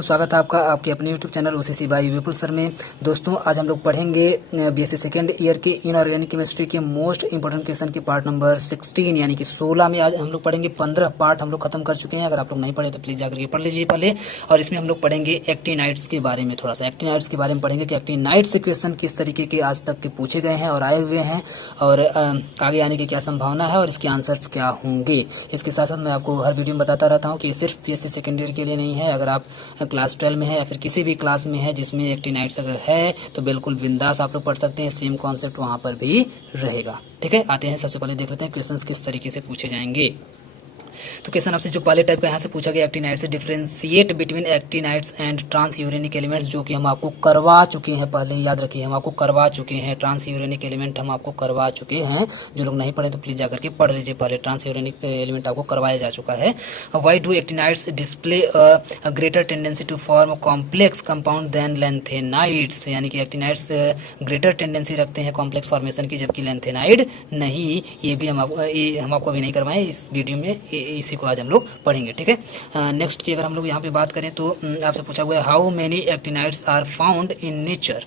दोस्तों, स्वागत है आपका आपके अपने YouTube चैनल ओसीसी बाय विपुल सर में। दोस्तों, आज हम लोग पढ़ेंगे बीएससी सेकेंड ईयर के इनऑर्गेनिक केमिस्ट्री के मोस्ट इंपोर्टेंट क्वेश्चन के पार्ट नंबर 16 यानी कि 16 में आज हम लोग पढ़ेंगे। 15 पार्ट हम लोग खत्म कर चुके हैं। अगर आप लोग नहीं पढ़े तो प्लीज जाकर के पढ़ लीजिए पहले। और इसमें हम लोग पढ़ेंगे एक्टिनाइड्स के बारे में, थोड़ा सा एक्टिनाइड्स के बारे में पढ़ेंगे कि एक्टिनाइड से क्वेश्चन किस तरीके के आज तक के पूछे गए हैं और आए हुए हैं, और आगे आने की क्या संभावना है और इसके आंसर्स क्या होंगे। इसके साथ साथ मैं आपको हर वीडियो में बताता रहता हूँ कि सिर्फ बीएससी सेकेंड ईयर के लिए नहीं है। अगर आप क्लास 12 में है या फिर किसी भी क्लास में है जिसमें एक्टिनाइड्स अगर है तो बिल्कुल बिंदास आप लोग पढ़ सकते हैं। सेम कॉन्सेप्ट वहां पर भी रहेगा। ठीक है, आते हैं सबसे पहले देख लेते हैं क्वेश्चंस किस तरीके से पूछे जाएंगे। तो क्वेश्चन आपसे जो पहले टाइप का यहाँ से पूछा गया एक्टिनाइड से differentiate between actinides and transuranic elements, जो कि हम आपको करवा चुके हैं। पहले याद रखिए, हम आपको करवा चुके हैं। ट्रांस यूरेनिक एलिमेंट हम आपको करवा चुके हैं। जो लोग नहीं पढ़े तो प्लीज जाकर के पढ़ लीजिए पहले। ट्रांस यूरेनिक एलिमेंट आपको करवाया जा चुका है। Why do actinides display a greater tendency to form complex compound than lanthanides, यानी कि एक्टिनाइड्स ग्रेटर टेंडेंसी रखते हैं कॉम्प्लेक्स फॉर्मेशन की, जबकि लेंथेनाइड नहीं। ये भी हम आपको अभी नहीं करवाएं इस वीडियो में, इसी को आज हम लोग पढ़ेंगे। ठीक है, नेक्स्ट की अगर हम लोग यहाँ पे बात करें तो आपसे पूछा हुआ है how many actinides are found in nature.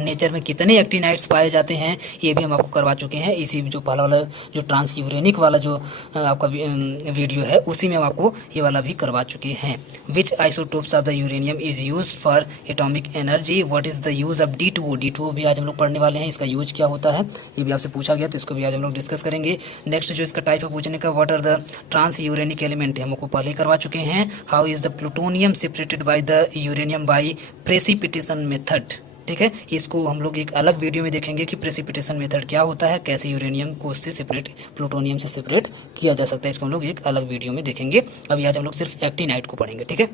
Nature में कितने एक्टिनाइड्स पाए जाते हैं ये भी हम आपको करवा चुके हैं। इसी जो पहला वाला जो ट्रांस यूरेनिक वाला जो आपका वीडियो है उसी में हम आपको ये वाला भी करवा चुके हैं। Which isotopes of the uranium is use for atomic energy, what is the use of D2O। D2O भी आज हम लोग पढ़ने वाले हैं, इसका यूज क्या होता है ये भी आपसे पूछा गया, तो इसको भी आज हम लोग डिस्कस करेंगे। नेक्स्ट जो इसका टाइप है पूछने का, what are the transuranic element, हम आपको पहले करवा चुके हैं। How is the plutonium separated by the uranium by precipitation method. ठीक है, इसको हम लोग एक अलग वीडियो में देखेंगे कि प्रेसिपिटेशन मेथड क्या होता है, कैसे यूरेनियम को उससे सेपरेट प्लूटोनियम से सेपरेट किया जा सकता है। इसको हम लोग एक अलग वीडियो में देखेंगे। अभी आज हम लोग सिर्फ एक्टिनाइड को पढ़ेंगे। ठीक है,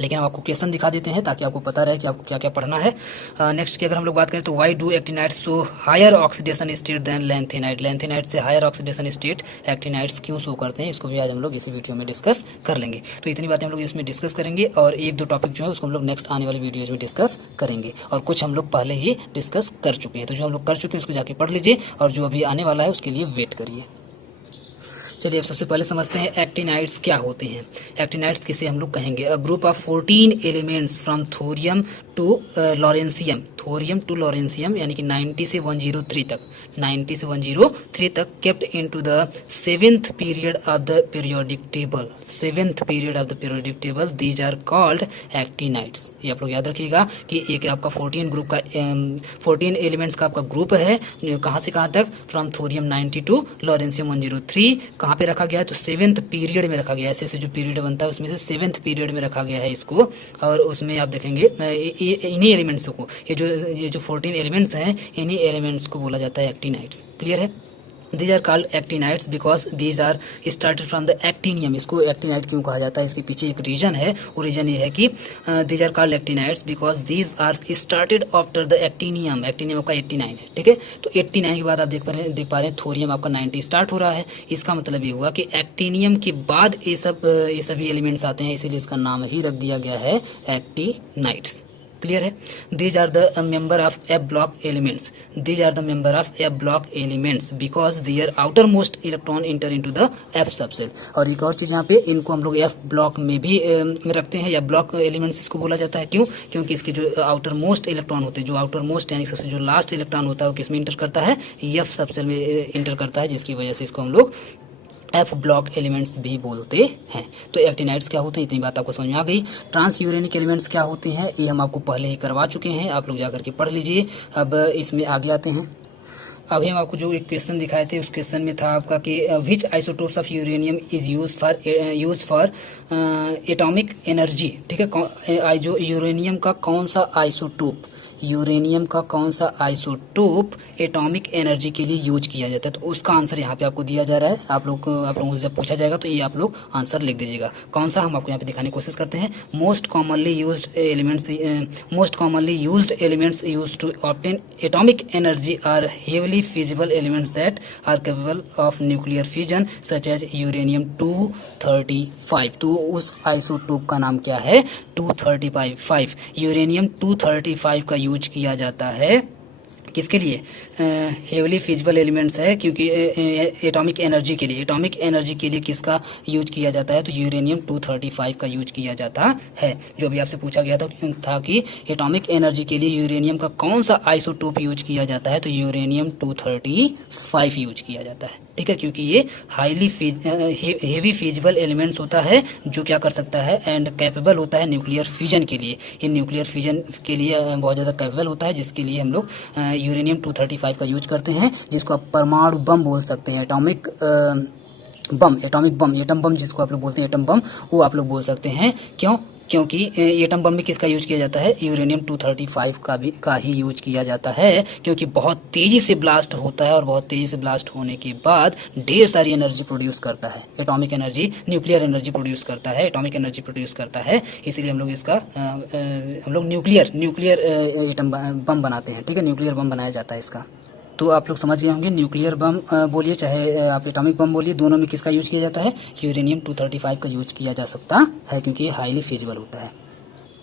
लेकिन हम आपको क्वेश्चन दिखा देते हैं ताकि आपको पता रहे कि आपको क्या क्या पढ़ना है। नेक्स्ट की अगर हम लोग बात करें तो why do actinides show higher oxidation state than lanthanide. Lanthanide से हायर ऑक्सीडेशन स्टेट एक्टिनाइड्स क्यों शो करते हैं, इसको भी आज हम लोग इसी वीडियो में डिस्कस कर लेंगे। तो इतनी बातें हम लोग इसमें डिस्कस करेंगे और एक दो टॉपिक जो है उसको हम लोग नेक्स्ट आने वाले वीडियोज में डिस्कस करेंगे, और कुछ हम लोग पहले ही डिस्कस कर चुके हैं। तो जो हम लोग कर चुके हैं उसको जाके पढ़ लीजिए, और जो अभी आने वाला है उसके लिए वेट करिए। चलिए अब सबसे पहले समझते हैं एक्टिनाइड्स क्या होते हैं। एक्टिनाइड्स किसे हम लोग कहेंगे, a group of 14 elements from thorium to lawrencium. Thorium to lawrencium यानी कि 90 से 103 तक, 90 से 103 तक kept into the 7th period of the periodic table. 7th period of the periodic table, these are called actinides. ये आप लोग याद रखिएगा कि एक आपका 14 ग्रुप का 14 एलिमेंट्स का आपका ग्रुप है। कहाँ से कहाँ तक, फ्रॉम थोरियम 90 टू लॉरेंसियम 103। कहाँ पे रखा गया है तो 7th पीरियड में रखा गया है। ऐसे जो पीरियड बनता है उसमें से 7th पीरियड में रखा गया है इसको। और उसमें आप देखेंगे इन्हीं एलिमेंट्स को, ये जो 14 एलिमेंट्स हैं इन्हीं एलिमेंट्स को बोला जाता है एक्टिनाइड्स। क्लियर है, these are called actinides because these are started from the actinium. इसको एक्टिनाइड क्यों कहा जाता है, इसके पीछे एक रीजन है। वो रीजन ये है कि these are called actinides because these are started after the actinium. Actinium आपका 89 है। ठीक है, तो 89 के बाद आप देख पा रहे हैं थोरियम आपका 90 स्टार्ट हो रहा है। इसका मतलब ये हुआ कि एक्टिनियम के बाद ये सभी एलिमेंट्स आते हैं, इसीलिए इसका नाम ही रख दिया गया है एक्टिनाइड्स। क्लियर है, these are the member of F block elements. These are the member of F block elements because their outermost electron enter into the F subshell. और एक और चीज यहाँ पे, इनको हम लोग एफ ब्लॉक में भी रखते हैं, या ब्लॉक एलिमेंट्स इसको बोला जाता है। क्यों, क्योंकि इसके जो आउटर मोस्ट इलेक्ट्रॉन होते हैं, जो आउटर मोस्ट यानी सबसे जो लास्ट इलेक्ट्रॉन होता है वो किसमें इंटर करता है, एफ सबसेल में इंटर करता है, जिसकी वजह से इसको हम लोग एफ ब्लॉक एलिमेंट्स भी बोलते हैं। तो एक्टिनाइड्स क्या होते हैं, इतनी बात आपको समझ में आ गई। ट्रांस यूरेनिक एलिमेंट्स क्या होते हैं ये हम आपको पहले ही करवा चुके हैं, आप लोग जाकर के पढ़ लीजिए। अब इसमें आगे आते हैं। अभी हम आपको जो एक क्वेश्चन दिखाए थे उस क्वेश्चन में था आपका कि which isotopes of uranium is use for atomic energy. ठीक है, जो यूरेनियम का कौन सा आइसोटोप, यूरेनियम का कौन सा आइसोटोप एटॉमिक एनर्जी के लिए यूज किया जाता है, तो उसका आंसर यहाँ पे आपको दिया जा रहा है। आप लोगों से जब पूछा जाएगा तो ये आप लोग आंसर लिख दीजिएगा। कौन सा हम आपको यहाँ पे दिखाने की कोशिश करते हैं। Most commonly used elements used to obtain atomic energy are heavily fissile elements that are capable of nuclear fusion such as uranium 235। तो उस आइसोटोप का नाम क्या है, 235। यूरेनियम 235 का यूज किया जाता है किसके लिए? हेवली फिजिबल एलिमेंट्स है, क्योंकि एटॉमिक एनर्जी के लिए, एटॉमिक एनर्जी के लिए किसका यूज किया जाता है? तो यूरेनियम 235 का यूज किया जाता है। जो भी आपसे पूछा गया था कि एटॉमिक एनर्जी के लिए यूरेनियम का कौन सा आइसोटोप यूज किया जाता है, तो यूरेनियम 235 यूज किया जाता है। ठीक है, क्योंकि ये हाईली हेवी फिजिबल एलिमेंट्स होता है जो क्या कर सकता है एंड कैपेबल होता है न्यूक्लियर फिजन के लिए। ये न्यूक्लियर फिजन के लिए बहुत ज़्यादा कैपेबल होता है, जिसके लिए हम लोग यूरेनियम 235 का यूज करते हैं, जिसको आप परमाणु बम बोल सकते हैं, एटॉमिक बम, एटम बम जिसको आप लोग बोलते हैं, एटम बम, वो आप लोग बोल सकते हैं। क्यों? क्योंकि एटम बम में किसका यूज किया जाता है? यूरेनियम 235 का ही यूज किया जाता है, क्योंकि बहुत तेजी से ब्लास्ट होता है और बहुत तेजी से ब्लास्ट होने के बाद ढेर सारी एनर्जी प्रोड्यूस करता है। Atomic energy, nuclear energy produce करता है, एटॉमिक एनर्जी प्रोड्यूस करता है। इसीलिए हम लोग इसका हम लोग न्यूक्लियर एटम बम बनाते हैं। ठीक है, न्यूक्लियर बम बनाया जाता है इसका। तो आप लोग समझ गए होंगे, न्यूक्लियर बम बोलिए चाहे आप एटॉमिक बम बोलिए, दोनों में किसका यूज किया जाता है? यूरेनियम 235 का यूज किया जा सकता है, क्योंकि ये हाईली फिजिबल होता है।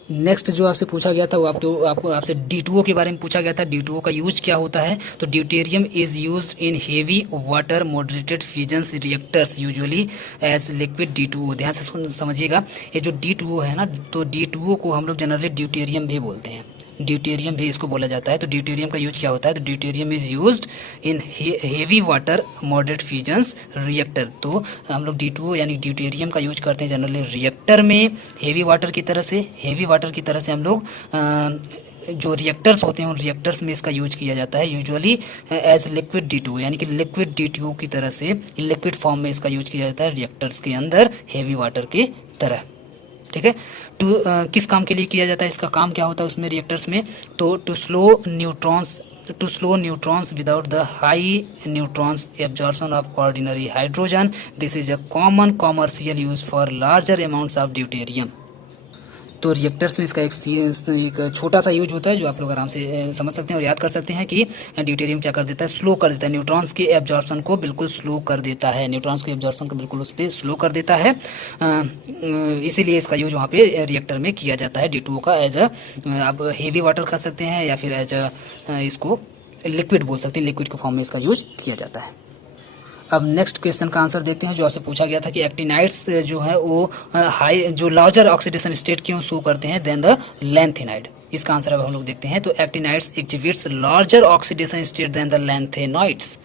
नेक्स्ट जो आपसे पूछा गया था वो आपसे D2O के बारे में पूछा गया था। D2O का यूज क्या होता है? तो deuterium is use in heavy water moderated fusion reactors usually as liquid D2O। ध्यान से समझिएगा, ये जो D2O है ना, तो D2O को हम लोग जनरली ड्यूटेरियम भी बोलते हैं, ड्यूटेरियम भी इसको बोला जाता है। तो ड्यूटेरियम का यूज क्या होता है? तो deuterium is used in heavy water moderate fusions reactor. तो हम लोग D2O यानी ड्यूटेरियम का यूज करते हैं जनरली रिएक्टर में, हेवी वाटर की तरह से हम लोग जो रिएक्टर्स होते हैं उन रिएक्टर्स में इसका यूज किया जाता है, यूजुअली एज लिक्विड D2O, यानी कि लिक्विड D2O की तरह से, लिक्विड फॉर्म में इसका यूज किया जाता है रिएक्टर्स के अंदर, हेवी वाटर की तरह। ठीक है, किस काम के लिए किया जाता है? इसका काम क्या होता है उसमें रिएक्टर्स में? तो to slow neutrons without the high neutrons absorption of ordinary hydrogen. This is a common commercial use for larger amounts of deuterium. तो रिएक्टर्स में इसका एक छोटा सा यूज होता है, जो आप लोग आराम से समझ सकते हैं और याद कर सकते हैं कि ड्यूटेरियम क्या कर देता है? स्लो कर देता है, न्यूट्रॉन्स के एब्जॉर्प्शन को बिल्कुल स्लो कर देता है, न्यूट्रॉन्स के एब्जॉर्प्शन को बिल्कुल उस पर स्लो कर देता है। इसीलिए इसका यूज वहाँ पे रिएक्टर में किया जाता है D2O का। एज आप हेवी वाटर कर सकते हैं या फिर एज इसको लिक्विड बोल सकते हैं, लिक्विड के फॉर्म में इसका यूज किया जाता है। अब नेक्स्ट क्वेश्चन का आंसर देखते हैं, जो आपसे पूछा गया था कि एक्टिनाइड्स जो है वो जो लार्जर ऑक्सीडेशन स्टेट क्यों शो करते हैं देन द लैंथेनाइड। इसका आंसर अब हम लोग देखते हैं। तो actinides exhibits larger oxidation state than the lanthanoids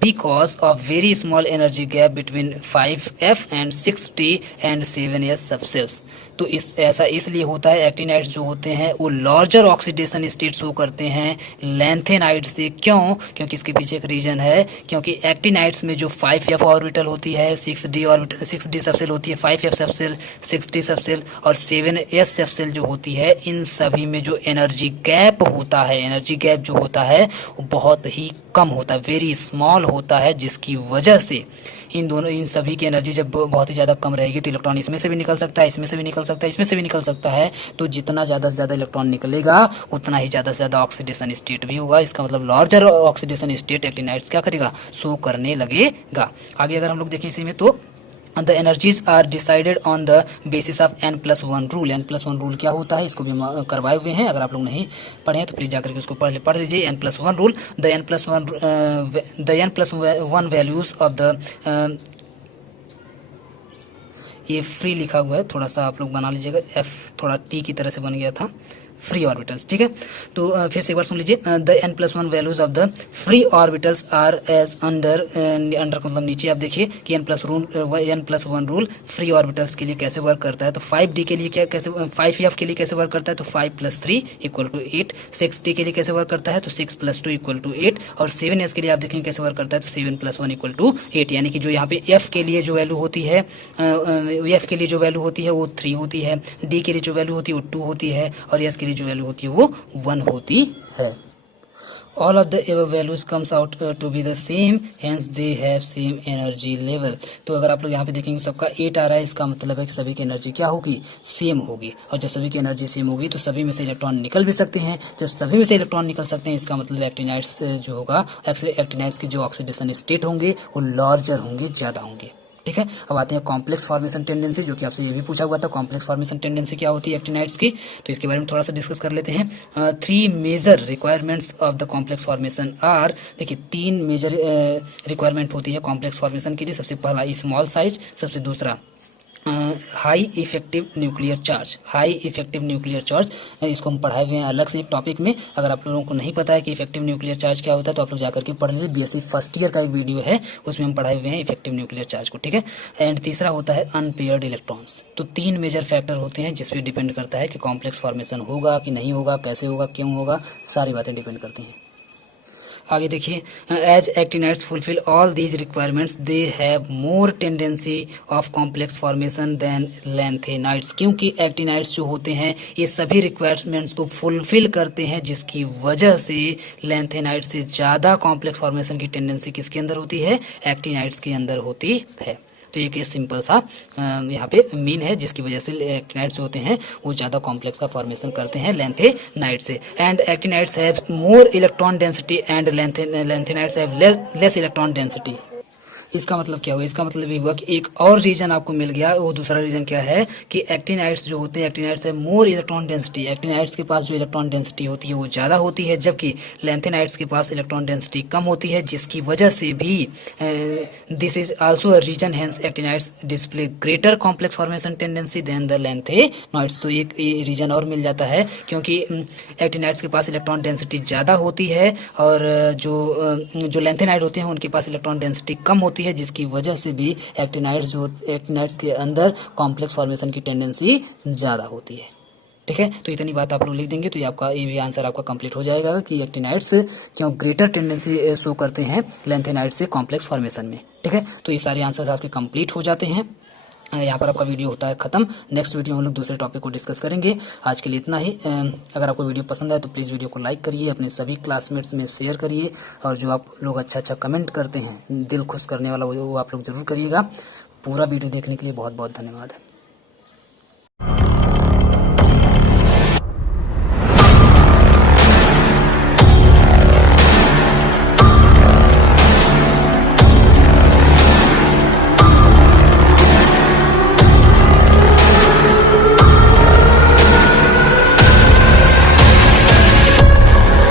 because of very small energy gap between 5F and 6T and 7S subcells। तो ऐसा इसलिए होता है, एक्टिनाइड्स जो होते हैं वो लार्जर ऑक्सीडेशन स्टेट शो करते हैं लैंथेनाइड से। क्यों? क्योंकि इसके पीछे एक रीजन है, क्योंकि एक्टिनाइड्स में जो 5F ऑर्बिटल होती है, 6D सबसेल होती है, 5F सबसेल, 6D सबसेल और 7S सबसेल जो होती है, इन सभी में जो एनर्जी गैप होता है, एनर्जी गैप जो होता है वो बहुत ही कम होता है, वेरी स्मॉल होता है, जिसकी वजह से इन सभी की एनर्जी जब बहुत ही ज़्यादा कम रहेगी तो इलेक्ट्रॉन इसमें से भी निकल सकता है, इसमें से भी निकल सकता है, इसमें से भी निकल सकता है। तो जितना ज़्यादा से ज़्यादा इलेक्ट्रॉन निकलेगा उतना ही ज़्यादा से ज़्यादा ऑक्सीडेशन स्टेट भी होगा। इसका मतलब लार्जर ऑक्सीडेशन स्टेट एक्टिनाइड्स क्या करेगा? शो करने लगेगा। आगे अगर हम लोग देखें इसी में, तो the energies are decided on the basis of N+1 rule. N+1 rule क्या होता है इसको भी हम करवाए हुए हैं, अगर आप लोग नहीं पढ़े हैं तो प्लीज जाकर के उसको पढ़ लीजिए। N+1 rule, the N+1 values of the, ये फ्री लिखा हुआ है, थोड़ा सा आप लोग बना लीजिएगा, F थोड़ा T की तरह से बन गया था, फ्री ऑर्बिटल्स। ठीक है, तो फिर से एक बार सुन लीजिए। The N+1 values of the free orbitals are as under मतलब नीचे आप देखिए कि N+1 रूल फ्री ऑर्बिटल्स के लिए कैसे वर्क करता है। तो 5D के लिए कैसे, 5F के लिए कैसे वर्क करता है? तो 5 + 3 = 8। 6D के लिए कैसे वर्क करता है? तो 6 + 2 = 8। और 7S के लिए आप देखेंगे कैसे वर्क करता है, तो 7 + 1 = 8। यानी कि जो यहाँ पे F के लिए जो वैल्यू होती है, F के लिए जो वैल्यू होती है वो 3 होती है, D के लिए जो वैल्यू होती है वो 2 होती है, और S के लिए जो वैल्यू होती है वो 1 होती है। All of the above values comes out to be the same, hence they have same energy level। तो अगर आप लोग यहाँ पे देखेंगे सबका 8 आ रहा है, इसका मतलब है कि सभी की एनर्जी क्या होगी? सेम होगी। और जब सभी की एनर्जी सेम होगी तो सभी में से इलेक्ट्रॉन निकल भी सकते हैं। जब सभी में से इलेक्ट्रॉन निकल सकते हैं, इसका मतलब एक्टिनाइड्स जो होगा, एक्टिनाइड्स की जो ऑक्सीडेशन स्टेट होंगे वो लार्जर होंगे, ज़्यादा होंगे। ठीक है। अब आते हैं कॉम्प्लेक्स फॉर्मेशन टेंडेंसी, जो कि आपसे ये भी पूछा हुआ था, कॉम्प्लेक्स फॉर्मेशन टेंडेंसी क्या होती है एक्टिनाइड्स की, तो इसके बारे में थोड़ा सा डिस्कस कर लेते हैं। 3 major requirements of the complex formation are, देखिए 3 मेजर रिक्वायरमेंट होती है कॉम्प्लेक्स फॉर्मेशन के लिए। सबसे पहला स्मॉल साइज, सबसे दूसरा high effective nuclear charge, high effective nuclear charge, इसको हम पढ़ाए हुए हैं अलग से एक टॉपिक में। अगर आप लोगों को नहीं पता है कि इफेक्टिव न्यूक्लियर चार्ज क्या होता है तो आप लोग जाकर के पढ़ लीजिए, बीएससी फर्स्ट ईयर का एक वीडियो है, उसमें हम पढ़ाए हुए हैं इफेक्टिव न्यूक्लियर चार्ज को, ठीक है। एंड तीसरा होता है अनपेयर्ड इलेक्ट्रॉन्स। तो 3 मेजर फैक्टर होते हैं जिस पे डिपेंड करता है कि कॉम्प्लेक्स फॉर्मेशन होगा कि नहीं होगा, कैसे होगा, क्यों होगा, सारी बातें डिपेंड करती हैं। आगे देखिए, as actinides fulfil all these requirements they have more tendency of complex formation than lanthanides, क्योंकि एक्टिनाइड्स जो होते हैं ये सभी रिक्वायरमेंट्स को फुलफिल करते हैं, जिसकी वजह से लैंथेनाइड्स से ज़्यादा कॉम्प्लेक्स फॉर्मेशन की टेंडेंसी किसके अंदर होती है, एक्टिनाइड्स के अंदर होती है। तो एक सिंपल सा यहाँ पे मीन है जिसकी वजह से एक्टिनाइड्स होते हैं वो ज़्यादा कॉम्प्लेक्स का फॉर्मेशन करते हैं लैंथेनाइड से। And actinides have more electron density and lanthanides have less electron density. इसका मतलब क्या हुआ, इसका मतलब ये हुआ कि एक और रीजन आपको मिल गया। वो दूसरा रीजन क्या है कि एक्टिनाइड्स जो होते हैं, एक्टिनाइड्स है मोर इलेक्ट्रॉन डेंसिटी, एक्टिनाइड्स के पास जो इलेक्ट्रॉन डेंसिटी होती है वो ज़्यादा होती है, जबकि लैंथेनाइड्स के पास इलेक्ट्रॉन डेंसिटी कम होती है, जिसकी वजह से भी this is also a reason, hence actinides display greater complex formation tendency than the lanthanides. तो एक रीजन और मिल जाता है क्योंकि एक्टिनाइड्स के पास इलेक्ट्रॉन डेंसिटी ज़्यादा होती है और जो लैंथेनाइड होते हैं उनके पास इलेक्ट्रॉन डेंसिटी कम होती है, जिसकी वजह से भी एक्टिनाइड्स के अंदर कॉम्प्लेक्स फॉर्मेशन की टेंडेंसी ज़्यादा होती है, ठीक है। तो इतनी बात आप लोग लिख देंगे तो ये आपका ये भी आंसर आपका कंप्लीट हो जाएगा कि एक्टिनाइड्स क्यों ग्रेटर टेंडेंसी शो करते हैं लैंथेनाइड से कॉम्प्लेक्स फॉर्मेशन में, ठीक है। तो ये सारे आंसर्स आपके कंप्लीट हो जाते हैं। यहाँ पर आपका वीडियो होता है खत्म। नेक्स्ट वीडियो हम लोग दूसरे टॉपिक को डिस्कस करेंगे। आज के लिए इतना ही। अगर आपको वीडियो पसंद आए तो प्लीज़ वीडियो को लाइक करिए, अपने सभी क्लासमेट्स में शेयर करिए, और जो आप लोग अच्छा कमेंट करते हैं दिल खुश करने वाला वो आप लोग ज़रूर करिएगा। पूरा वीडियो देखने के लिए बहुत बहुत धन्यवाद।